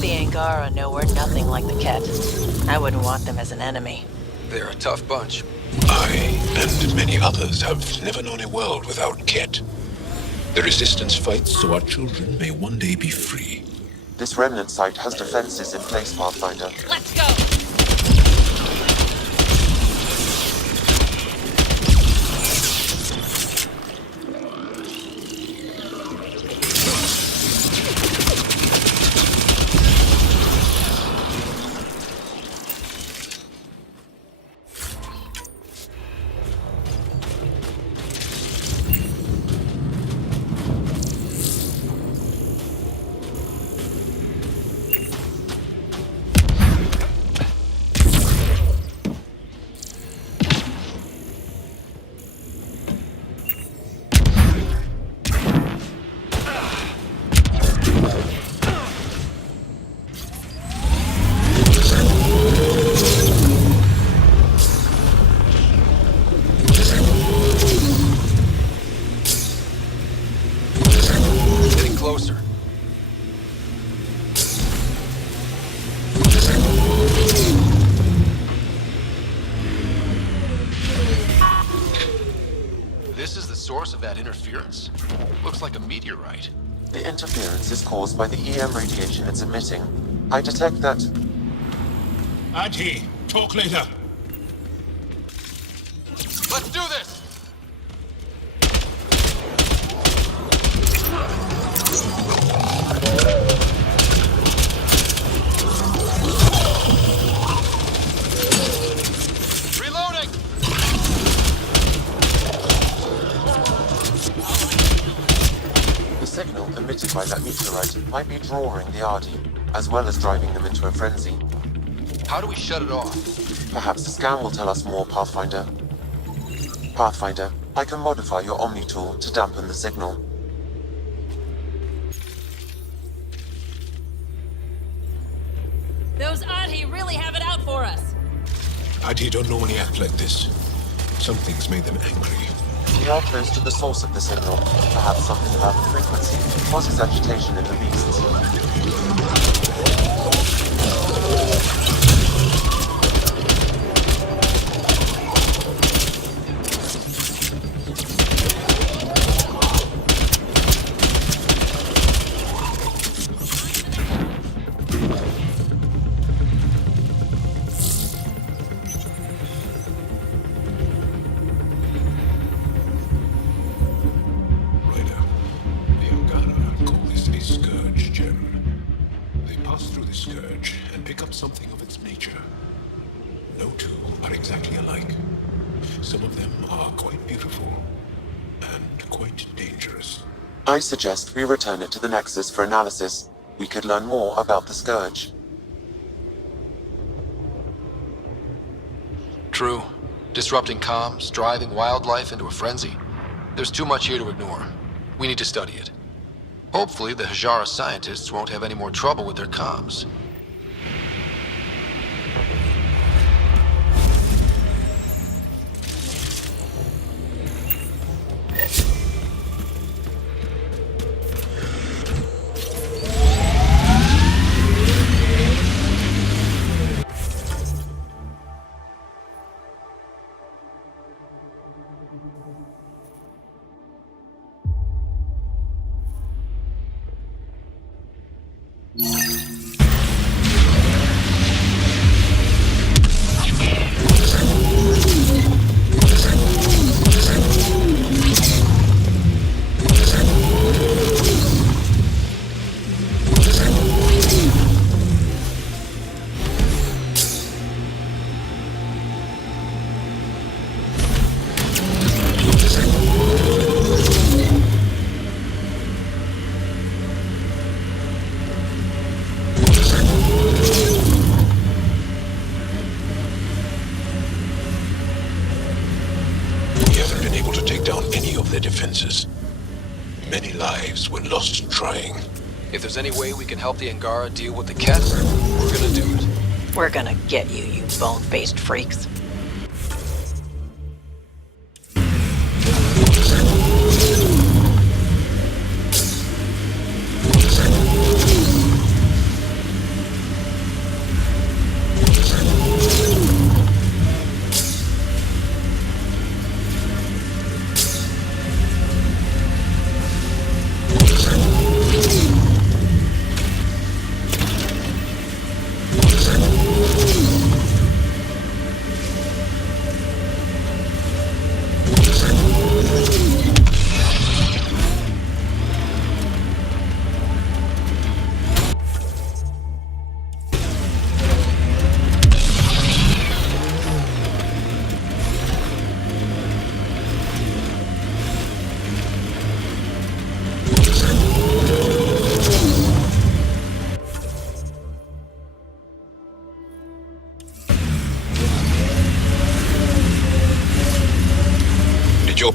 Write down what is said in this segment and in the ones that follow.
The Angara know we're nothing like the Ket. I wouldn't want them as an enemy. They're a tough bunch. I, and many others, have never known a world without Ket. The Resistance fights so our children may one day be free. This remnant site has defenses in place, Pathfinder. Let's go! Closer. This is the source of that interference? Looks like a meteorite. The interference is caused by the EM radiation it's emitting. I detect that... Adhi, talk later. Let's do this! Reloading! The signal emitted by that meteorite might be drawing the Ardi, as well as driving them into a frenzy. How do we shut it off? Perhaps the scan will tell us more, Pathfinder. Pathfinder, I can modify your Omni tool to dampen the signal. Those Adhi really have it out for us. Adhi don't normally act like this. Something's made them angry. We are close to the source of the signal. Perhaps something about the frequency causes agitation in the beasts. Something of its nature. No two are exactly alike. Some of them are quite beautiful and quite dangerous. I suggest we return it to the Nexus for analysis. We could learn more about the Scourge. True. Disrupting comms, driving wildlife into a frenzy. There's too much here to ignore. We need to study it. Hopefully the Hajara scientists won't have any more trouble with their comms. Defenses. Many lives were lost trying. If there's any way we can help the Angara deal with the Ket, we're gonna do it. We're gonna get you, you bone-faced freaks.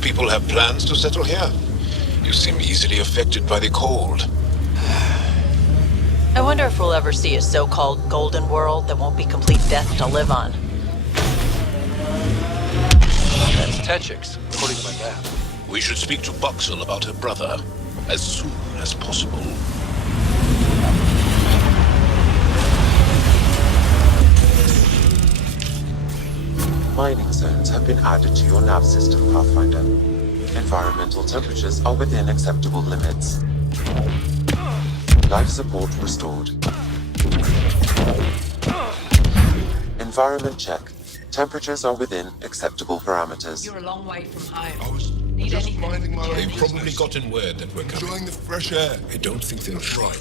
people have plans to settle here? You seem easily affected by the cold. I wonder if we'll ever see a so-called golden world that won't be complete death to live on. That's Techix, according to my map. We should speak to Buxel about her brother as soon as possible. Mining zones have been added to your nav system, Pathfinder. Environmental temperatures are within acceptable limits. Life support restored. Environment check. Temperatures are within acceptable parameters. You're a long way from home. I was Need just anything? minding my own They've business. Probably gotten word that we're coming. Enjoying the fresh air. I don't think they'll try.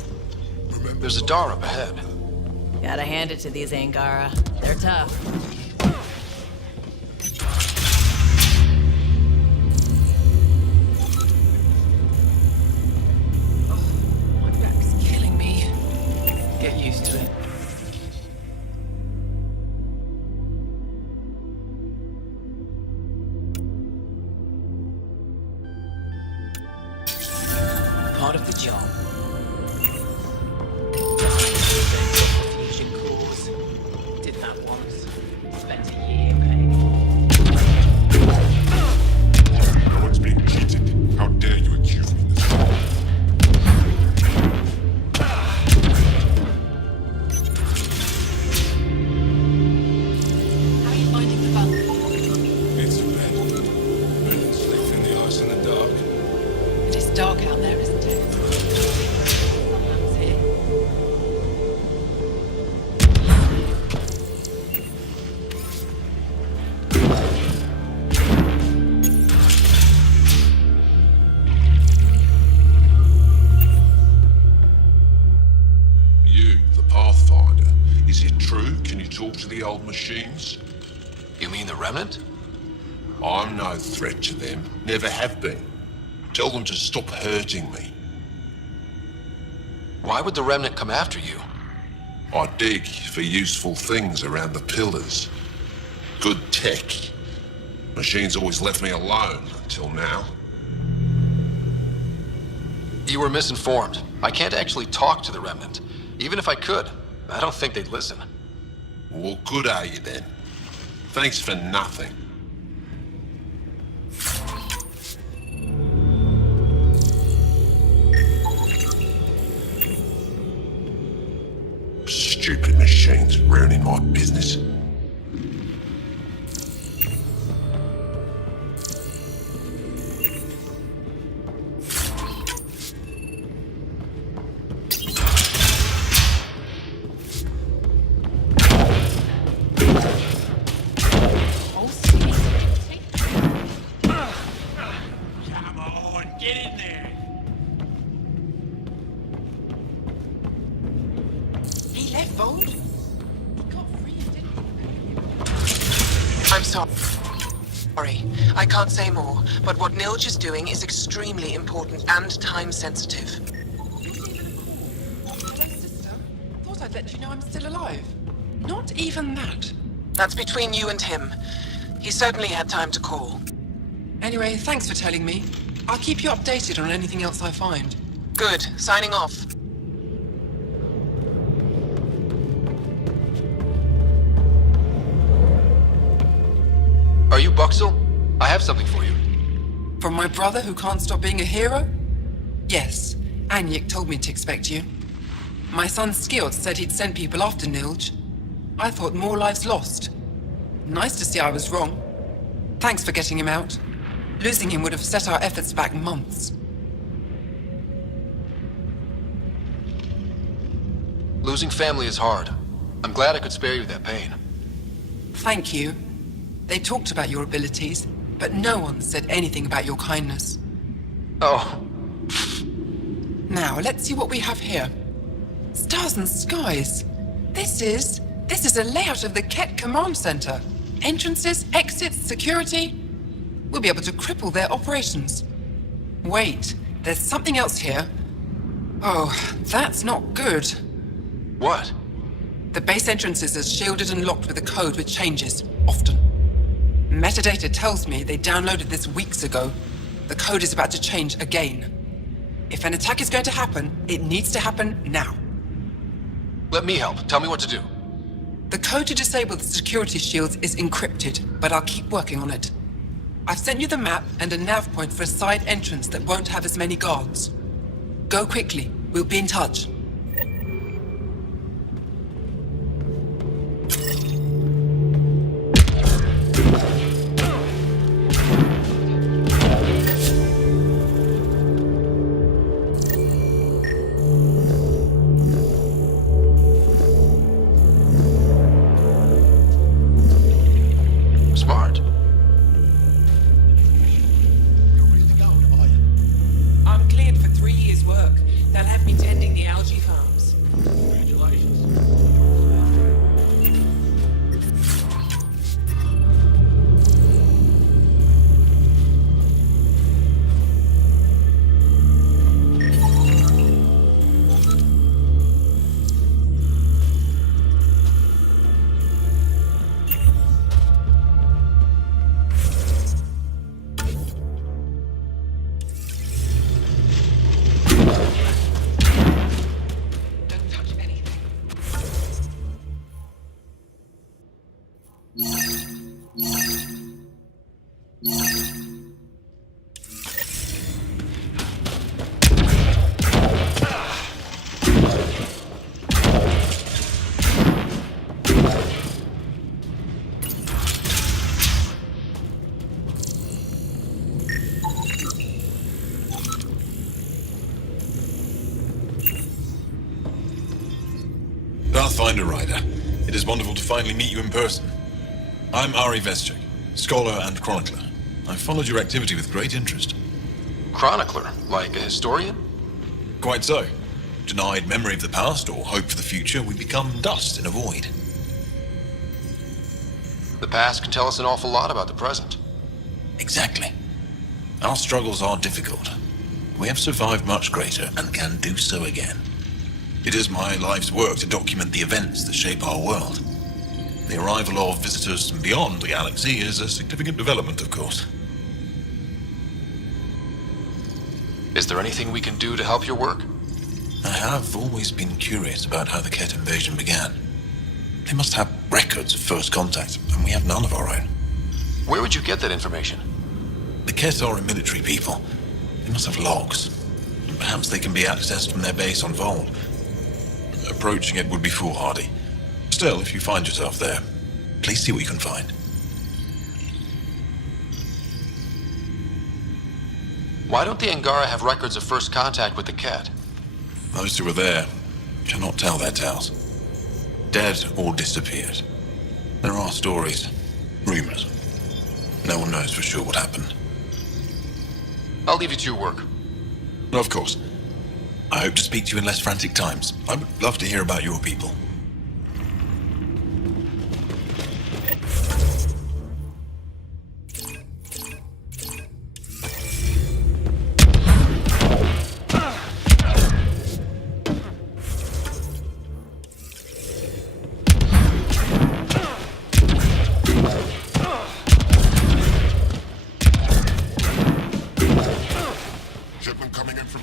Remember, There's a door up ahead. Gotta hand it to these Angara. They're tough. My back's killing me. Get used to it. Part of the job. Fusion cores. Did that once. Spent a year paying. no one's being cheated. How dare you accuse me of this? How are you finding the bunker? It's a bed. Better sleep in the ice in the dark. It is dark out there, isn't it? Someone's here. You, the Pathfinder. Is it true? Can you talk to the old machines? You mean the Remnant? I'm no threat to them. Never have been. Tell them to stop hurting me. Why would the Remnant come after you? I dig for useful things around the pillars. Good tech. Machines always left me alone until now. You were misinformed. I can't actually talk to the Remnant. Even if I could, I don't think they'd listen. Well, good are you then? Thanks for nothing. Stupid machines ruining my business. Oh, sweet. Come on, get in there. He left Bold? He got free, didn't I'm sorry. I can't say more, but what Nilge is doing is extremely important and time sensitive. Hello, sister. Thought I'd let you know I'm still alive. Not even that. That's between you and him. He certainly had time to call. Anyway, thanks for telling me. I'll keep you updated on anything else I find. Good. Signing off. Are you Buxel? I have something for you. From my brother who can't stop being a hero? Yes, Anyik told me to expect you. My son Skiold said he'd send people after Nilge. I thought more lives lost. Nice to see I was wrong. Thanks for getting him out. Losing him would have set our efforts back months. Losing family is hard. I'm glad I could spare you that pain. Thank you. They talked about your abilities, but no one said anything about your kindness. Oh, Now, let's see what we have here. Stars and skies. This is a layout of the Ket Command Center. Entrances, exits, security. We'll be able to cripple their operations. Wait, there's something else here. Oh, that's not good. what? The base entrances are shielded and locked with a code which changes, often. Metadata tells me they downloaded this weeks ago. The code is about to change again. If an attack is going to happen, it needs to happen now. Let me help. Tell me what to do. The code to disable the security shields is encrypted, but I'll keep working on it. I've sent you the map and a nav point for a side entrance that won't have as many guards. Go quickly. We'll be in touch. Smart. I'm cleared for 3 years' work. They'll have me tending the algae farms. Don't touch anything. Pathfinder Rider, it is wonderful to finally meet you in person. I'm Ari Veschik, scholar and chronicler. I've followed your activity with great interest. Chronicler? Like a historian? Quite so. Denied memory of the past or hope for the future, we become dust in a void. The past can tell us an awful lot about the present. Exactly. Our struggles are difficult. We have survived much greater and can do so again. It is my life's work to document the events that shape our world. The arrival of visitors from beyond the galaxy is a significant development, of course. Is there anything we can do to help your work? I have always been curious about how the Ket invasion began. They must have records of first contact, and we have none of our own. Where would you get that information? The Ket are a military people. They must have logs. Perhaps they can be accessed from their base on Vol. Approaching it would be foolhardy. Still, if you find yourself there, please see what you can find. Why don't the Angara have records of first contact with the Ket? Those who were there cannot tell their tales. Dead or disappeared. There are stories, rumors. No one knows for sure what happened. I'll leave you to your work. Of course. I hope to speak to you in less frantic times. I would love to hear about your people. Shipment coming in from...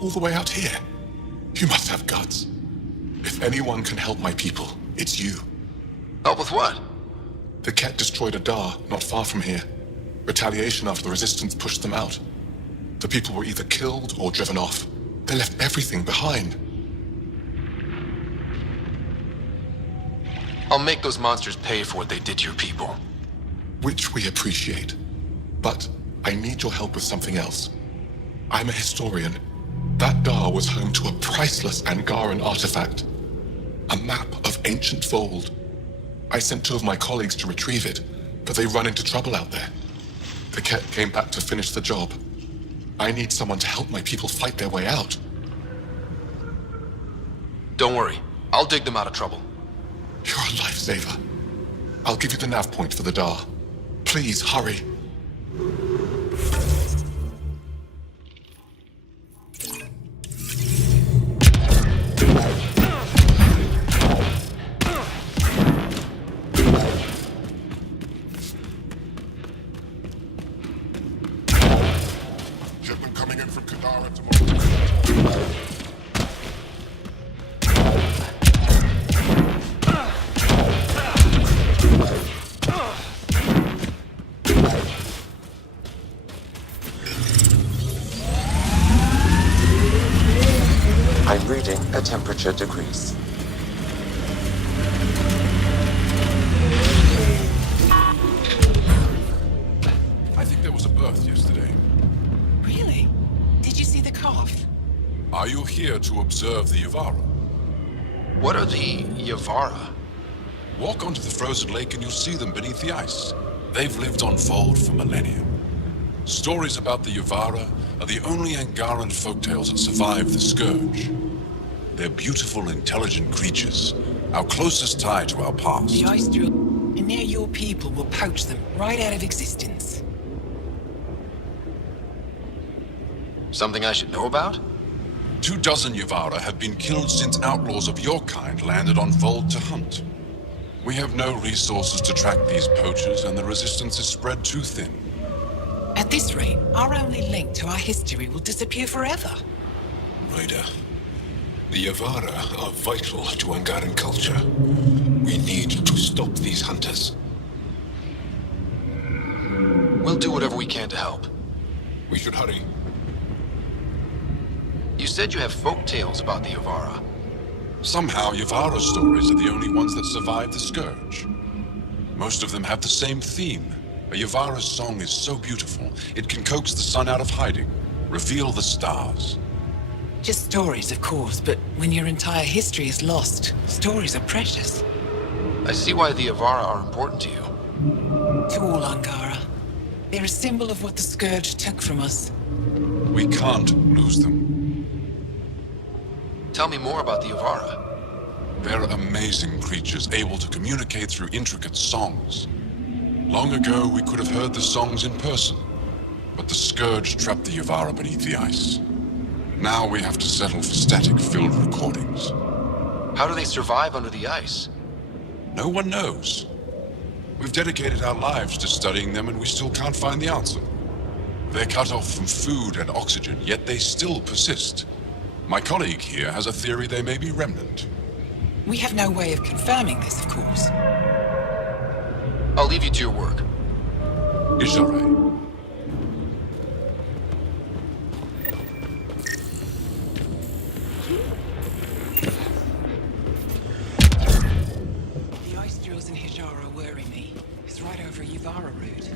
all the way out here. You must have guts. If anyone can help my people, it's you. Help with what? The Ket destroyed a Dar not far from here. Retaliation after the Resistance pushed them out. The people were either killed or driven off. They left everything behind. I'll make those monsters pay for what they did to your people. Which we appreciate. But I need your help with something else. I'm a historian. That Dar was home to a priceless Angaran artifact. A map of ancient Fold. I sent 2 of my colleagues to retrieve it, but they run into trouble out there. The Ket came back to finish the job. I need someone to help my people fight their way out. Don't worry. I'll dig them out of trouble. You're a lifesaver. I'll give you the nav point for the Dar. Please, hurry. Shipment coming in from Kadara tomorrow. I'm reading a temperature decrease. I think there was a birth yesterday. Really? Did you see the calf? Are you here to observe the Yavara? What are the Yavara? Walk onto the frozen lake and you'll see them beneath the ice. They've lived on Fold for millennia. Stories about the Yavara are the only Angaran folktales that survive the Scourge. They're beautiful, intelligent creatures, our closest tie to our past. The ice drill. And now your people will poach them right out of existence. Something I should know about? 24 Yavara have been killed since outlaws of your kind landed on Fold to hunt. We have no resources to track these poachers, and the resistance is spread too thin. At this rate, our only link to our history will disappear forever. Ryder, the Yavara are vital to Angaran culture. We need to stop these hunters. We'll do whatever we can to help. We should hurry. You said you have folk tales about the Yavara. Somehow, Yavara stories are the only ones that survive the Scourge. Most of them have the same theme. A Yavara's song is so beautiful, it can coax the sun out of hiding, reveal the stars. Just stories, of course, but when your entire history is lost, stories are precious. I see why the Yavara are important to you. To all Angara. They're a symbol of what the Scourge took from us. We can't lose them. Tell me more about the Yavara. They're amazing creatures able to communicate through intricate songs. Long ago, we could have heard the songs in person, but the Scourge trapped the Yavara beneath the ice. Now we have to settle for static-filled recordings. How do they survive under the ice? No one knows. We've dedicated our lives to studying them, and we still can't find the answer. They're cut off from food and oxygen, yet they still persist. My colleague here has a theory they may be remnant. We have no way of confirming this, of course. I'll leave you to your work. Ishare. The ice drills in Hijara worry me. It's right over Yavara route.